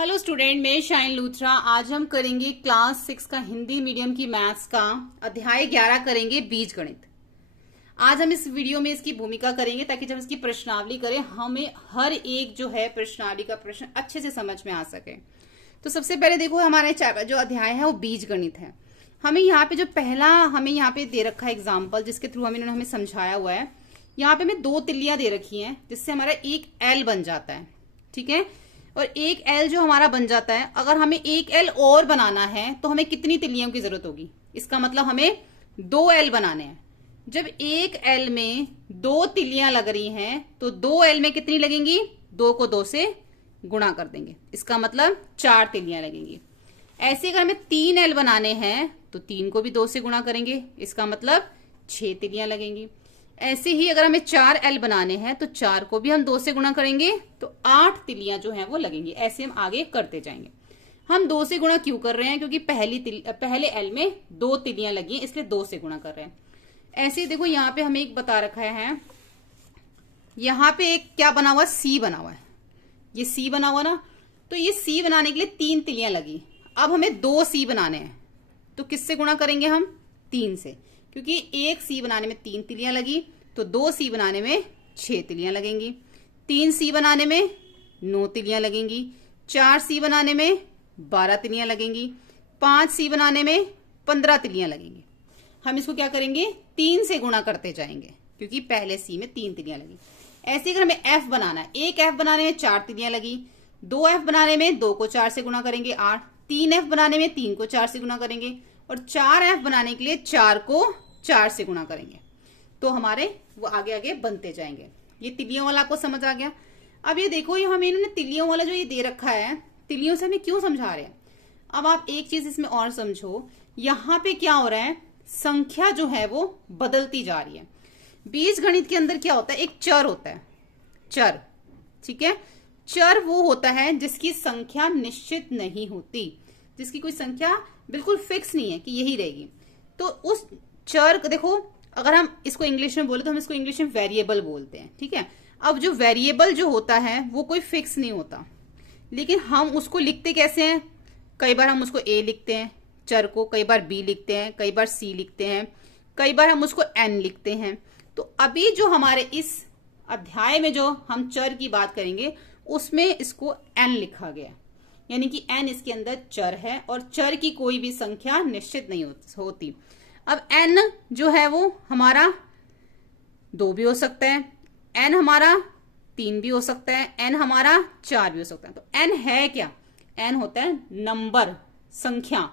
Hello student, मैं shine Luthra. आज हम करेंगे क्लास 6 का हिंदी मीडियम की मैथ्स का अध्याय 11 करेंगे बीज गणित। आज हम इस वीडियो में इसकी भूमिका करेंगे ताकि जब इसकी प्रश्नावली करें हमें हर एक जो है प्रश्नावली का प्रश्न अच्छे से समझ में आ सके। तो सबसे पहले देखो, हमारा जो अध्याय है वो बीज गणित है। हमें यहाँ पे जो पहला हमें यहाँ पे दे रखा है एग्जाम्पल, जिसके थ्रू इन्होंने हमें समझाया हुआ है। यहाँ पे हमें 2 तिल्लियां दे रखी हैं जिससे हमारा एक एल बन जाता है, ठीक है। और एक एल जो हमारा बन जाता है, अगर हमें एक एल और बनाना है तो हमें कितनी तिल्लियों की जरूरत होगी? इसका मतलब हमें 2 एल बनाने हैं। जब एक एल में 2 तिल्लियां लग रही हैं तो 2 एल में कितनी लगेंगी? 2 को 2 से गुणा कर देंगे, इसका मतलब 4 तिल्लियां लगेंगी। ऐसे अगर हमें 3 एल बनाने हैं तो 3 को भी 2 से गुणा करेंगे, इसका मतलब 6 तिल्लियां लगेंगी। ऐसे ही अगर हमें 4 एल बनाने हैं तो 4 को भी हम 2 से गुणा करेंगे तो 8 तिल्लियां जो हैं वो लगेंगी। ऐसे हम आगे करते जाएंगे। हम 2 से गुणा क्यों कर रहे हैं? क्योंकि पहले एल में 2 तिल्लियां लगी हैं, इसलिए 2 से गुणा कर रहे हैं। ऐसे ही देखो, यहाँ पे हमें एक बता रखा है, यहाँ पे एक क्या बना हुआ? सी बना हुआ है। ये सी बना हुआ ना, तो ये सी बनाने के लिए 3 तिल्लियां लगी। अब हमें 2 सी बनाने हैं तो किससे गुणा करेंगे हम? 3 से, क्योंकि एक सी बनाने में 3 तिल्लियां लगी तो 2 सी बनाने में 6 तिल्लियां लगेंगी। 3 सी बनाने में 9 तिल्लियां लगेंगी। 4 सी बनाने में 12 तिल्लियां लगेंगी। 5 सी बनाने में 15 तिल्लियां लगेंगी। हम इसको क्या करेंगे? 3 से गुणा करते जाएंगे, क्योंकि पहले सी में 3 तिल्लियां लगी। ऐसे अगर हमें एफ बनाना है, एक एफ बनाने में 4 तिल्लियां लगी। 2 एफ बनाने में 2 को 4 से गुणा करेंगे 8। 3 एफ बनाने में 3 को 4 से गुणा करेंगे, और 4 एफ बनाने के लिए 4 को 4 से गुणा करेंगे। तो हमारे वो आगे आगे बनते जाएंगे। ये तिल्लियों वाला आपको समझ आ गया। अब ये देखो, ये हमें इन्होंने तिल्लियों वाला जो ये दे रखा है, तिल्लियों से हमें क्यों समझा रहे हैं? अब आप एक चीज इसमें और समझो, यहाँ पे क्या हो रहा है? संख्या जो है वो बदलती जा रही है। बीज गणित के अंदर क्या होता है? एक चर होता है, चर, ठीक है। चर वो होता है जिसकी संख्या निश्चित नहीं होती, जिसकी कोई संख्या बिल्कुल फिक्स नहीं है कि यही रहेगी। तो उस चर को देखो, अगर हम इसको इंग्लिश में बोले तो हम इसको इंग्लिश में वेरिएबल बोलते हैं, ठीक है। अब जो वेरिएबल जो होता है वो कोई फिक्स नहीं होता, लेकिन हम उसको लिखते कैसे हैं? कई बार हम उसको ए लिखते हैं चर को, कई बार बी लिखते हैं, कई बार सी लिखते हैं, कई बार हम उसको एन लिखते हैं। तो अभी जो हमारे इस अध्याय में जो हम चर की बात करेंगे उसमें इसको एन लिखा गया, यानी कि एन इसके अंदर चर है और चर की कोई भी संख्या निश्चित नहीं होती। अब एन जो है वो हमारा 2 भी हो सकता है, एन हमारा 3 भी हो सकता है, एन हमारा 4 भी हो सकता है। तो एन है क्या? एन होता है नंबर, संख्या।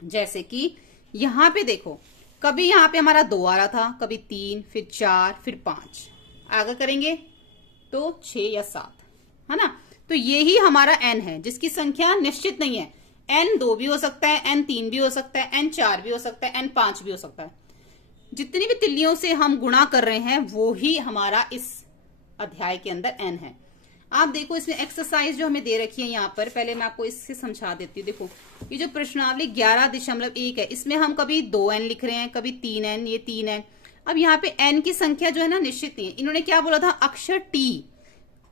जैसे कि यहां पे देखो, कभी यहां पे हमारा 2 आ रहा था, कभी 3, फिर 4, फिर 5, आगे करेंगे तो 6 या 7, है ना। तो यही हमारा एन है जिसकी संख्या निश्चित नहीं है। एन 2 भी हो सकता है, एन 3 भी हो सकता है, एन 4 भी हो सकता है, एन 5 भी हो सकता है। जितनी भी तिल्लियों से हम गुणा कर रहे हैं वो ही हमारा इस अध्याय के अंदर एन है। आप देखो, इसमें एक्सरसाइज जो हमें दे रखी है यहाँ पर, पहले मैं आपको इससे समझा देती हूँ। देखो, ये जो प्रश्नावली 11.1 है, इसमें हम कभी 2 एन लिख रहे हैं, कभी 3 एन, ये 3 एन। अब यहाँ पे एन की संख्या जो है ना निश्चित नहीं है। इन्होंने क्या बोला था? अक्षर टी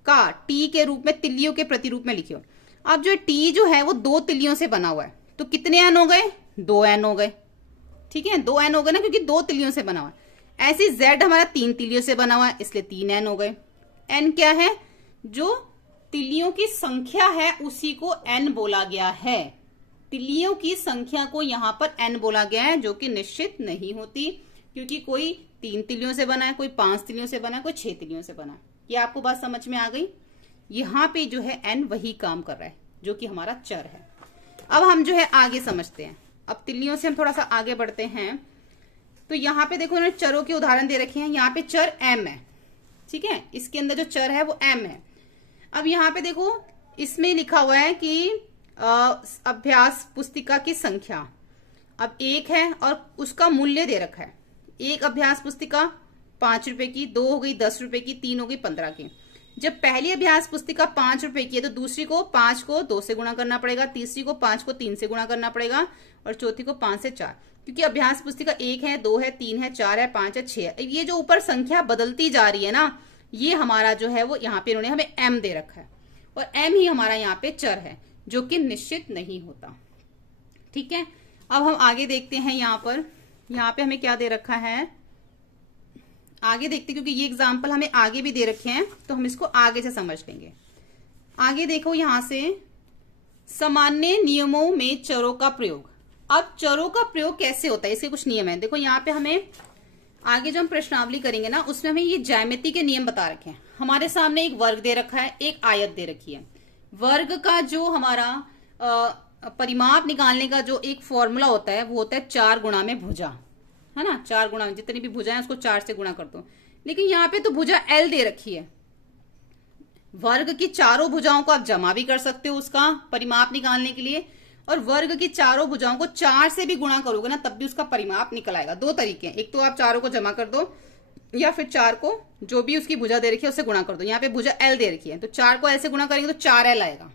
का टी के रूप में, तिल्लियों के प्रतिरूप में लिखियो। अब जो टी जो है वो 2 तिल्लियों से बना हुआ है, तो कितने एन हो गए? 2 एन हो गए, ठीक है। 2 एन हो गए ना, क्योंकि 2 तिल्लियों से बना हुआ है। ऐसे जेड हमारा 3 तिल्लियों से बना हुआ है, इसलिए 3 एन हो गए। एन क्या है? जो तिल्लियों की संख्या है उसी को एन बोला गया है। तिल्लियों की संख्या को यहाँ पर एन बोला गया है, जो कि निश्चित नहीं होती, क्योंकि कोई 3 तिल्लियों से बना है, कोई 5 तिल्लियों से बना है, कोई 6 तिल्लियों से बना है। ये आपको बात समझ में आ गई? यहाँ पे जो है एन वही काम कर रहा है जो कि हमारा चर है। अब हम जो है आगे समझते हैं। अब तिल्लियों से हम थोड़ा सा आगे बढ़ते हैं। तो यहाँ पे देखो, उन्होंने चरों के उदाहरण दे रखे हैं। यहाँ पे चर एम है, ठीक है। इसके अंदर जो चर है वो एम है। अब यहाँ पे देखो, इसमें लिखा हुआ है कि अभ्यास पुस्तिका की संख्या अब 1 है और उसका मूल्य दे रखा है। एक अभ्यास पुस्तिका 5 रुपए की, 2 हो गई 10 रुपए की, 3 हो गई 15 की। जब पहली अभ्यास पुस्तिका 5 रुपए की है तो दूसरी को 5 को 2 से गुणा करना पड़ेगा, तीसरी को 5 को 3 से गुणा करना पड़ेगा, और चौथी को 5 से 4। क्योंकि अभ्यास पुस्तिका 1 है, 2 है, 3 है, 4 है, 5 है, 6 है। ये जो ऊपर संख्या बदलती जा रही है ना, ये हमारा जो है वो यहाँ पे इन्होंने हमें एम दे रखा है, और एम ही हमारा यहाँ पे चर है। जो कि निश्चित नहीं होता। ठीक है, अब हम आगे देखते हैं। यहाँ पे हमें क्या दे रखा है, आगे देखते, क्योंकि ये एग्जाम्पल हमें आगे भी दे रखे हैं तो हम इसको आगे से समझ लेंगे। आगे देखो, यहां से सामान्य नियमों में चरों का प्रयोग। अब चरों का प्रयोग कैसे होता है, इसके कुछ नियम है। देखो यहाँ पे हमें आगे जो हम प्रश्नावली करेंगे ना, उसमें हमें ये ज्यामिति के नियम बता रखे हैं। हमारे सामने एक वर्ग दे रखा है, एक आयत दे रखी है। वर्ग का जो हमारा परिमाप निकालने का जो एक फॉर्मूला होता है वो होता है 4 गुणा में भुजा, है ना। 4 गुणा में जितनी भी भुजा है उसको 4 से गुणा कर दो। लेकिन यहाँ पे तो भुजा L दे रखी है। वर्ग की चारों भुजाओं को आप जमा भी कर सकते हो उसका परिमाप निकालने के लिए, और वर्ग की चारों भुजाओं को 4 से भी गुणा करोगे ना तब भी उसका परिमाप निकल आएगा। 2 तरीके हैं, एक तो आप चारों को जमा कर दो या फिर 4 को जो भी उसकी भुजा दे रखी है उससे गुणा कर दो। यहाँ पे भुजा L दे रखी है तो 4 को L से गुणा करेंगे तो 4L आएगा।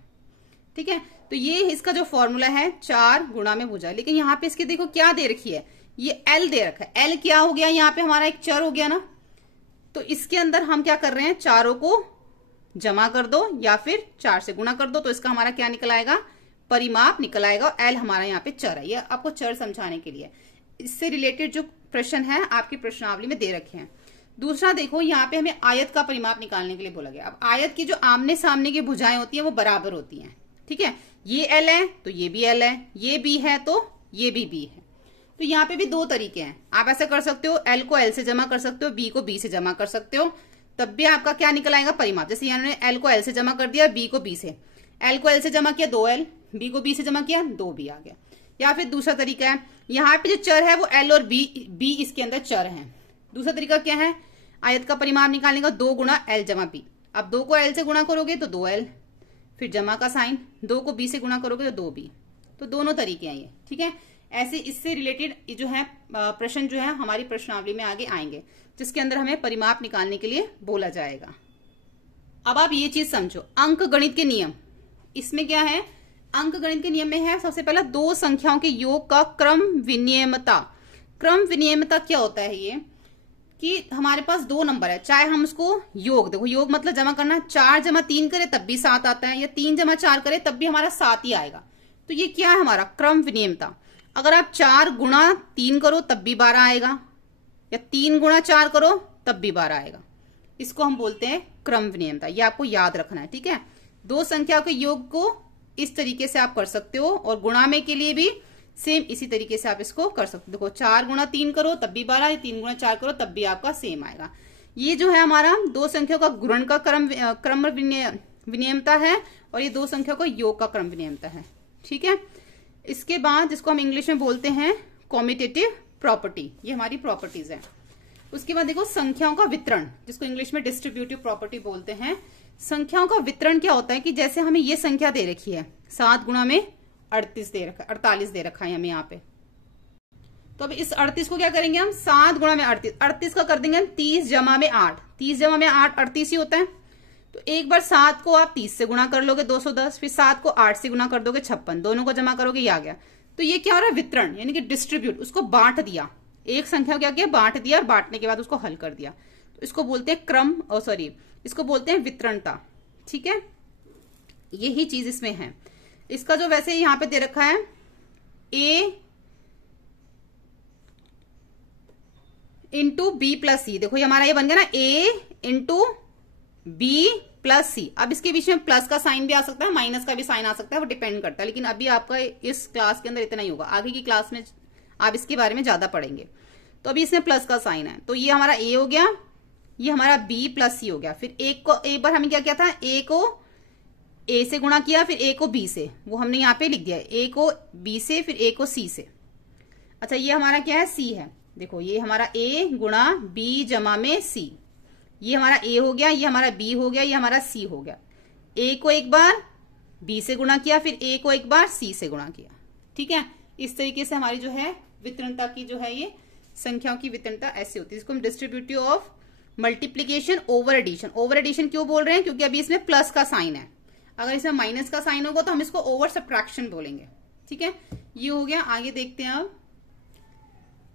ठीक है, तो ये इसका जो फॉर्मूला है 4 गुणा में भुजा। लेकिन यहाँ पे इसके देखो क्या दे रखी है, ये L दे रखा है। L क्या हो गया, यहाँ पे हमारा एक चर हो गया ना, तो इसके अंदर हम क्या कर रहे हैं, चारों को जमा कर दो या फिर 4 से गुणा कर दो, तो इसका हमारा क्या निकल आएगा, परिमाप निकल आएगा। और L हमारा यहाँ पे चर है, ये आपको चर समझाने के लिए। इससे रिलेटेड जो प्रश्न है आपकी प्रश्नावली में दे रखे हैं। दूसरा देखो, यहाँ पे हमें आयत का परिमाप निकालने के लिए बोला गया। अब आयत की जो आमने सामने की भुजाएं होती हैं वो बराबर होती हैं। ठीक है, ये L है तो ये भी L है, ये B है तो ये भी B है। तो यहाँ पे भी 2 तरीके हैं, आप ऐसा कर सकते हो, L को L से जमा कर सकते हो, B को B से जमा कर सकते हो, तब भी आपका क्या निकल आएगा, परिमाप। जैसे यहाँ ने L को L से जमा कर दिया, B को B से, L को L से जमा किया 2L, B को B से जमा किया 2B आ गया। या फिर दूसरा तरीका है, यहाँ पे जो चर है वो L और B इसके अंदर चर है। दूसरा तरीका क्या है, आयत का परिमाप निकालने का 2 गुणा L जमा B। अब 2 को L से गुणा करोगे तो 2L, फिर जमा का साइन, 2 को B से गुणा करोगे तो 2B। तो दोनों तरीके हैं ये। ठीक है, ऐसे इससे रिलेटेड जो है प्रश्न जो है हमारी प्रश्नावली में आगे आएंगे, जिसके अंदर हमें परिमाप निकालने के लिए बोला जाएगा। अब आप ये चीज समझो, अंक गणित के नियम, इसमें क्या है, अंक गणित के नियम में है सबसे पहला 2 संख्याओं के योग का क्रम विनियमता। क्रम विनियमता क्या होता है, ये कि हमारे पास 2 नंबर है, चाहे हम उसको योग, देखो योग मतलब जमा करना, 4 जमा 3 करे तब भी 7 आता है, या 3 जमा 4 करे तब भी हमारा 7 ही आएगा। तो ये क्या है हमारा क्रम विनियमता। अगर आप 4 गुणा 3 करो तब भी 12 आएगा, या 3 गुणा 4 करो तब भी 12 आएगा। इसको हम बोलते हैं क्रम विनियमता, ये आपको याद रखना है। ठीक है, 2 संख्या के योग को इस तरीके से आप कर सकते हो, और गुणा में के लिए भी सेम इसी तरीके से आप इसको कर सकते हो। देखो 4 गुणा 3 करो तब भी 12, 3 गुणा 4 करो तब भी आपका सेम आएगा। ये जो है हमारा 2 संख्या का गुणन का क्रम विनियमता है, और ये 2 संख्या का योग का क्रम विनियमता है। ठीक है, इसके बाद जिसको हम इंग्लिश में बोलते हैं कॉम्यूटेटिव प्रॉपर्टी, ये हमारी प्रॉपर्टीज है। उसके बाद देखो संख्याओं का वितरण, जिसको इंग्लिश में डिस्ट्रीब्यूटिव प्रॉपर्टी बोलते हैं। संख्याओं का वितरण क्या होता है कि जैसे हमें ये संख्या दे रखी है 7 गुणा में 48 दे रखा है हमें यहाँ पे, तो अब इस 38 को क्या करेंगे हम, 7 गुणा में 38 का कर देंगे हम 30 जमा में 8, 30 जमा में 8 38 ही होता है। तो एक बार 7 को आप 30 से गुणा कर लोगे 210, फिर 7 को 8 से गुणा कर दोगे 56, दोनों को जमा करोगे ये आ गया। तो ये क्या हो रहा है, वितरण, यानी कि डिस्ट्रीब्यूट, उसको बांट दिया, एक संख्या को क्या किया, बांट दिया, और बांटने के बाद उसको हल कर दिया। तो इसको बोलते हैं इसको बोलते हैं वितरणता। ठीक है, यही चीज इसमें है। इसका जो वैसे यहाँ पे दे रखा है A इंटू बी प्लस सी, देखो ये हमारा ये बन गया ना, A इंटू बी प्लस सी। अब इसके बीच में प्लस का साइन भी आ सकता है, माइनस का भी साइन आ सकता है, वो डिपेंड करता है। लेकिन अभी आपका इस क्लास के अंदर इतना ही होगा, आगे की क्लास में आप इसके बारे में ज्यादा पढ़ेंगे। तो अभी इसमें प्लस का साइन है, तो ये हमारा A हो गया, ये हमारा B प्लस सी हो गया। फिर एक बार हमें क्या किया था, A को A से गुणा किया, फिर A को B से, वो हमने यहाँ पे लिख दिया है, A को B से, फिर A को C से। अच्छा ये हमारा क्या है, C है। देखो ये हमारा A गुणा B जमा में C, ये हमारा A हो गया, ये हमारा B हो गया, ये हमारा C हो गया। A को एक बार B से गुणा किया, फिर A को एक बार C से गुणा किया। ठीक है, इस तरीके से हमारी जो है वितरणता की जो है, ये संख्याओं की वितरणता ऐसी होती है, जिसको हम distributive of multiplication over addition. Over addition क्यों बोल रहे हैं, क्योंकि अभी इसमें प्लस का साइन है, अगर इसमें माइनस का साइन होगा तो हम इसको ओवर सब्ट्रैक्शन बोलेंगे। ठीक है, ये हो गया। आगे देखते हैं अब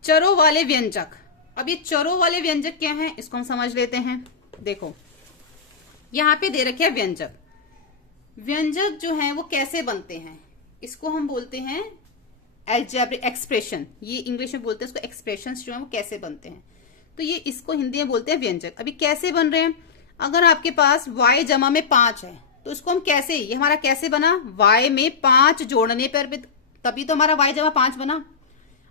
चरों वाले व्यंजक। अब ये चरों वाले व्यंजक क्या है, इसको हम समझ लेते हैं। देखो यहाँ पे दे रखे हैं व्यंजक, व्यंजक जो है वो कैसे बनते हैं, इसको हम बोलते हैं अलजेब्रिक एक्सप्रेशन। ये इंग्लिश में बोलते हैं इसको, एक्सप्रेशंस जो है वो कैसे बनते हैं। तो ये इसको हिंदी में बोलते हैं व्यंजक। अभी कैसे बन रहे हैं, अगर आपके पास y जमा में 5 है तो इसको हम कैसे, ये हमारा कैसे बना, y में 5 जोड़ने पर तभी तो हमारा y जमा 5 बना।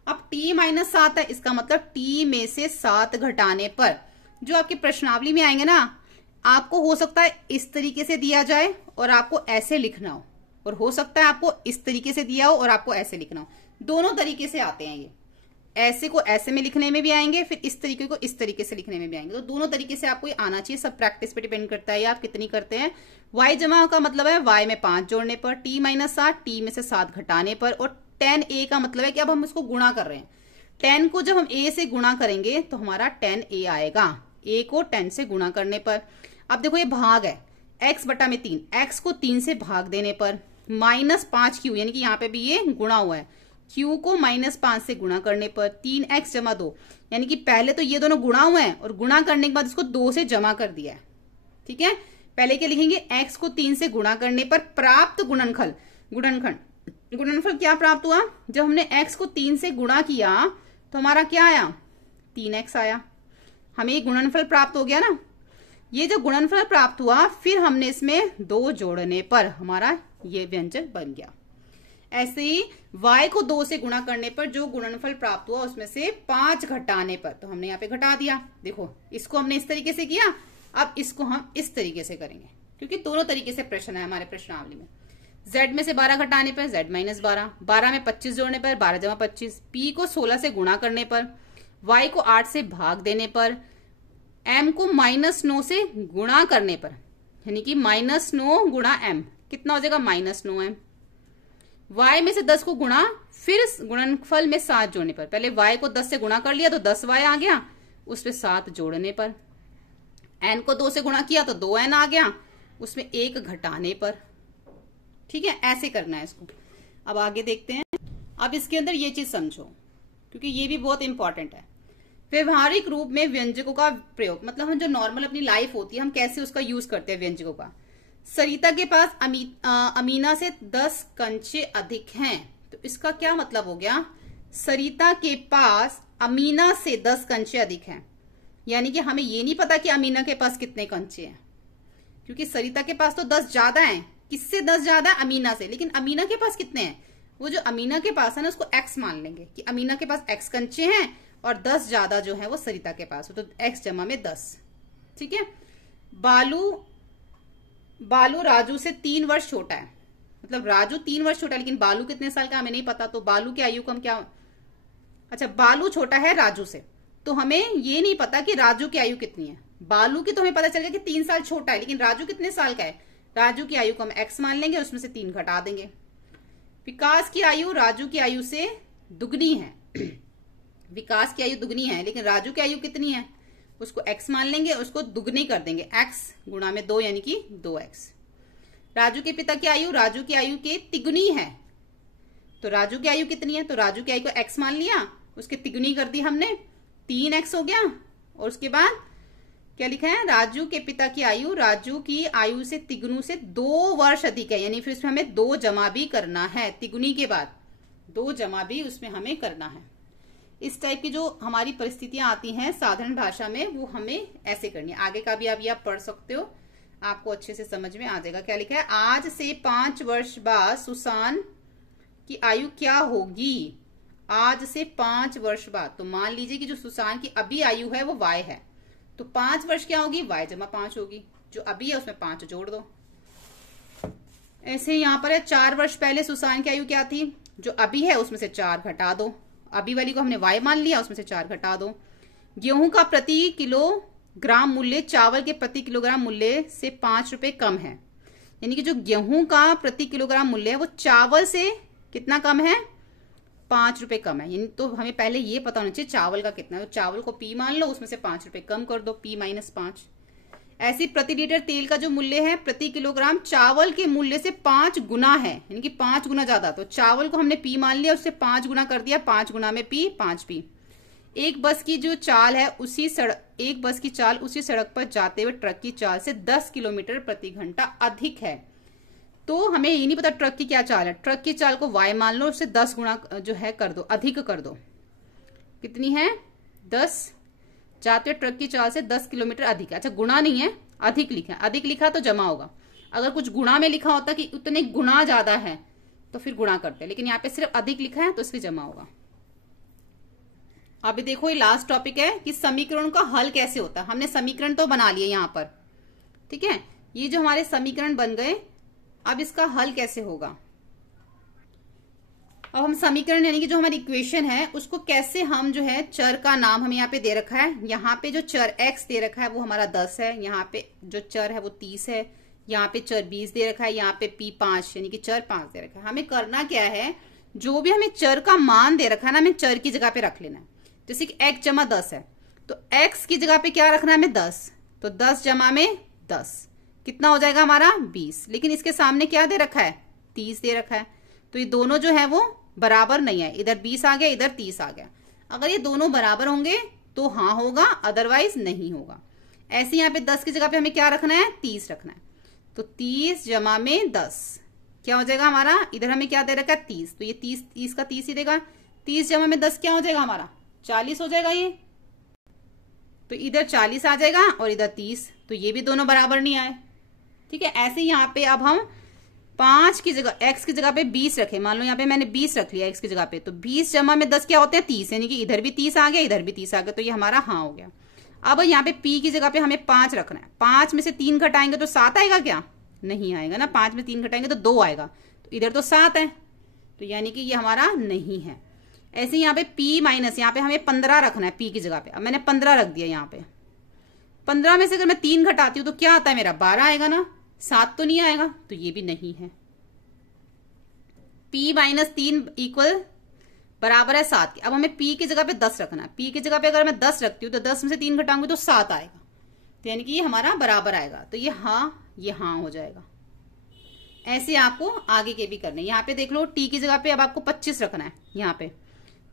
अब t माइनस 7 है, इसका मतलब t में से 7 घटाने पर जो आपके प्रश्नावली में आएंगे ना, आपको हो सकता है इस तरीके से दिया जाए और आपको ऐसे लिखना हो, और हो सकता है आपको इस तरीके से दिया हो और आपको ऐसे लिखना हो। दोनों तरीके से आते हैं ये, ऐसे को ऐसे में लिखने में भी आएंगे, फिर इस तरीके को इस तरीके से लिखने में भी आएंगे। तो दोनों तरीके से आपको ये आना चाहिए। सब प्रैक्टिस पे डिपेंड करता है, आप कितनी करते हैं। y जमा का मतलब है y में 5 जोड़ने पर, t माइनस 7 t में से 7 घटाने पर, और 10a का मतलब है कि अब हम इसको गुणा कर रहे हैं। 10 को जब हम a से गुणा करेंगे तो हमारा 10a आएगा, a को 10 से गुणा करने पर। अब देखो ये भाग है, x बटा में 3, x को 3 से भाग देने पर, माइनस 5q, यानी कि यहाँ पे भी ये गुणा हुआ है, q को माइनस 5 से गुणा करने पर 3x जमा 2, यानी कि पहले तो ये दोनों गुणा हुए हैं और गुणा करने के बाद इसको 2 से जमा कर दिया है। ठीक है, पहले क्या लिखेंगे, x को 3 से गुणा करने पर प्राप्त गुणनफल, गुणनफल क्या प्राप्त हुआ, जब हमने x को 3 से गुणा किया तो हमारा क्या आया, 3x आया। हमें ये गुणनफल प्राप्त हो गया ना। ये जो गुणनफल प्राप्त हुआ, फिर हमने इसमें 2 जोड़ने पर हमारा ये व्यंजक बन गया। ऐसे ही y को 2 से गुणा करने पर जो गुणनफल प्राप्त हुआ उसमें से 5 घटाने पर, तो हमने यहाँ पे घटा दिया। देखो इसको हमने इस तरीके से किया, अब इसको हम इस तरीके से करेंगे, क्योंकि दोनों तरीके से प्रश्न है हमारे प्रश्नावली में। z में से 12 घटाने पर z माइनस 12, 12 में 25 जोड़ने पर 12 जमा 25, p को 16 से गुणा करने पर, y को 8 से भाग देने पर, m को माइनस 9 से गुणा करने पर, यानी कि माइनस 9 गुणा m कितना हो जाएगा, माइनस 9m। y में से 10 को गुणा, फिर गुणनफल में 7 जोड़ने पर, पहले y को 10 से गुणा कर लिया तो 10y आ गया, उसमें 7 जोड़ने पर, n को 2 से गुणा किया तो 2n आ गया, उसमें 1 घटाने पर। ठीक है, ऐसे करना है इसको। अब आगे देखते हैं। अब इसके अंदर ये चीज समझो, क्योंकि ये भी बहुत इंपॉर्टेंट है। व्यवहारिक रूप में व्यंजकों का प्रयोग, मतलब हम जो नॉर्मल अपनी लाइफ होती है हम कैसे उसका यूज करते हैं व्यंजकों का। सरिता के पास अमीना से 10 कंचे अधिक हैं, तो इसका क्या मतलब हो गया, सरिता के पास अमीना से 10 कंचे अधिक हैं, यानी कि हमें ये नहीं पता कि अमीना के पास कितने कंचे हैं, क्योंकि सरिता के पास तो 10 ज्यादा हैं। किससे 10 ज्यादा है, अमीना से। लेकिन अमीना के पास कितने हैं, वो जो अमीना के पास है ना उसको x मान लेंगे कि अमीना के पास x कंचे हैं और 10 ज्यादा जो है वो सरिता के पास हो, तो x जमा में 10। ठीक है, बालू राजू से 3 वर्ष छोटा है, मतलब राजू 3 वर्ष छोटा है, लेकिन बालू कितने साल का हमें नहीं पता, तो बालू की आयु को हम क्या, अच्छा बालू छोटा है राजू से, तो हमें ये नहीं पता कि राजू की आयु कितनी है। बालू की तो हमें पता चल गया कि 3 साल छोटा है, लेकिन राजू कितने साल का है, राजू की आयु को हम x मान लेंगे, उसमें से 3 घटा देंगे। विकास की आयु राजू की आयु से दुगनी है, विकास की आयु दुगनी है, लेकिन राजू की आयु कितनी है, उसको x मान लेंगे, उसको दुगनी कर देंगे, x गुणा में 2 यानी कि 2x। राजू के पिता की आयु राजू की आयु के तिगुनी है, तो राजू की आयु कितनी है, तो राजू की आयु को x मान लिया, उसके तिगुनी कर दी हमने, 3x हो गया। और उसके बाद क्या लिखा है, राजू के पिता की आयु राजू की आयु से तिगुनी से 2 वर्ष अधिक है, यानी फिर उसमें हमें 2 जमा भी करना है, तिगुनी के बाद 2 जमा भी उसमें हमें करना है। इस टाइप की जो हमारी परिस्थितियां आती हैं साधारण भाषा में, वो हमें ऐसे करनी है। आगे का भी आप यह पढ़ सकते हो, आपको अच्छे से समझ में आ जाएगा। क्या लिखा है, आज से 5 वर्ष बाद सुसान की आयु क्या होगी, आज से 5 वर्ष बाद, तो मान लीजिए कि जो सुसान की अभी आयु है वो y है, तो 5 वर्ष क्या होगी, y जमा 5 होगी, जो अभी है उसमें 5 जोड़ दो। ऐसे यहाँ पर है 4 वर्ष पहले सुसान की आयु क्या थी, जो अभी है उसमें से 4 घटा दो, अभी वाली को हमने y मान लिया, उसमें से 4 घटा दो। गेहूं का प्रति किलोग्राम मूल्य चावल के प्रति किलोग्राम मूल्य से 5 रुपए कम है, यानी कि जो गेहूं का प्रति किलोग्राम मूल्य है वो चावल से कितना कम है, 5 रुपए कम है। यानी तो हमें पहले ये पता होना चाहिए चावल का कितना है, तो चावल को p मान लो, उसमें से 5 रुपए कम कर दो, p माइनस 5। ऐसी प्रति लीटर तेल का जो मूल्य है प्रति किलोग्राम चावल के मूल्य से 5 गुना है, यानी कि 5 गुना ज्यादा, तो चावल को हमने p मान लिया, उससे 5 गुना कर दिया, 5 गुना में p 5p। एक बस की जो चाल है एक बस की चाल उसी सड़क पर जाते हुए ट्रक की चाल से 10 किलोमीटर प्रति घंटा अधिक है, तो हमें ये नहीं पता ट्रक की क्या चाल है। ट्रक की चाल को y मान लो, उससे 10 गुना जो है कर दो, अधिक कर दो। कितनी है? 10। जाते ट्रक की चाल से 10 किलोमीटर अधिक। अच्छा गुणा नहीं है, अधिक लिखा है। अधिक लिखा तो जमा होगा। अगर कुछ गुणा में लिखा होता कि उतने गुना ज्यादा है तो फिर गुणा करते, लेकिन यहाँ पे सिर्फ अधिक लिखा है तो इसलिए जमा होगा। अभी देखो ये लास्ट टॉपिक है कि समीकरण का हल कैसे होता है। हमने समीकरण तो बना लिए यहाँ पर, ठीक है। ये जो हमारे समीकरण बन गए, अब इसका हल कैसे होगा। अब हम समीकरण यानी कि जो हमारी इक्वेशन है उसको कैसे हम जो है, चर का नाम हमें यहाँ पे दे रखा है। यहाँ पे जो चर x दे रखा है वो हमारा 10 है, यहाँ पे जो चर है वो 30 है, यहाँ पे चर 20 दे रखा है, यहाँ पे p 5 यानी कि चर 5 दे रखा है। हमें करना क्या है, जो भी हमें चर का मान दे रखा है ना, हमें चर की जगह पे रख लेना है। जैसे कि x जमा 10 है तो x की जगह पे क्या रखना है हमें? 10। तो 10 जमा में 10 कितना हो जाएगा हमारा? 20। लेकिन इसके सामने क्या दे रखा है? 30 दे रखा है। तो ये दोनों जो है वो बराबर नहीं है, इधर 20 आ गया, इधर 30 आ गया। अगर ये दोनों बराबर होंगे तो हाँ होगा, अदरवाइज नहीं होगा। ऐसे यहाँ पे 10 की जगह पे हमें क्या रखना है? 30 रखना है। तो 30 जमा में 10 क्या हो जाएगा हमारा? इधर हमें क्या दे रखा है? 30। तो ये 30 का 30 ही देगा। 30 जमा में 10 क्या हो जाएगा हमारा? 40 हो जाएगा ये। तो इधर 40 आ जाएगा और इधर 30, तो ये भी दोनों बराबर नहीं आए, ठीक है। ऐसे यहाँ पे अब हम 5 की जगह x की जगह पे 20 रखे। मान लो यहाँ पे मैंने 20 रख लिया x की जगह पे, तो 20 जमा में 10 क्या होते हैं? 30, यानी कि इधर भी 30 आ गया, इधर भी 30 आ गया। तो ये हमारा हाँ हो गया। अब यहाँ पे p की जगह पे हमें 5 रखना है। 5 में से 3 घटाएंगे तो 7 आएगा क्या? नहीं आएगा ना। 5 में 3 घटाएंगे तो 2 आएगा, तो इधर तो 7 है, तो यानी कि ये हमारा नहीं है। ऐसे यहाँ पे p माइनस, यहाँ पे हमें 15 रखना है p की जगह पे। अब मैंने 15 रख दिया यहाँ पे। 15 में से अगर मैं 3 घटाती हूँ तो क्या आता है मेरा? 12 आएगा ना, 7 तो नहीं आएगा, तो ये भी नहीं है। p माइनस 3 इक्वल बराबर है 7 के। अब हमें p की जगह पे 10 रखना है। p की जगह पे अगर मैं 10 रखती हूँ तो 10 में से 3 घटाऊंगी तो 7 आएगा, तो यानी कि ये हमारा बराबर आएगा। तो ये हाँ हो जाएगा। ऐसे आपको आगे के भी करने। यहाँ पे देख लो t की जगह पे अब आपको 25 रखना है यहाँ पे,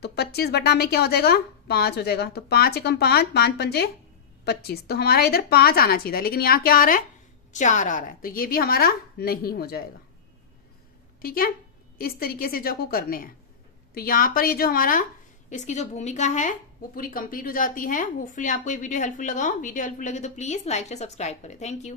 तो 25 बटा में क्या हो जाएगा? 5 हो जाएगा। तो 5 एकम 5, 5 पंजे 25, तो हमारा इधर 5 आना चाहिए था, लेकिन यहाँ क्या आ रहा है? 4 आ रहा है, तो ये भी हमारा नहीं हो जाएगा, ठीक है। इस तरीके से जो आपको करने हैं। तो यहाँ पर ये जो हमारा इसकी जो भूमिका है वो पूरी कंप्लीट हो जाती है। होपफुली आपको ये वीडियो हेल्पफुल लगा। वीडियो हेल्पफुल लगे तो प्लीज लाइक से सब्सक्राइब करें। Thank you.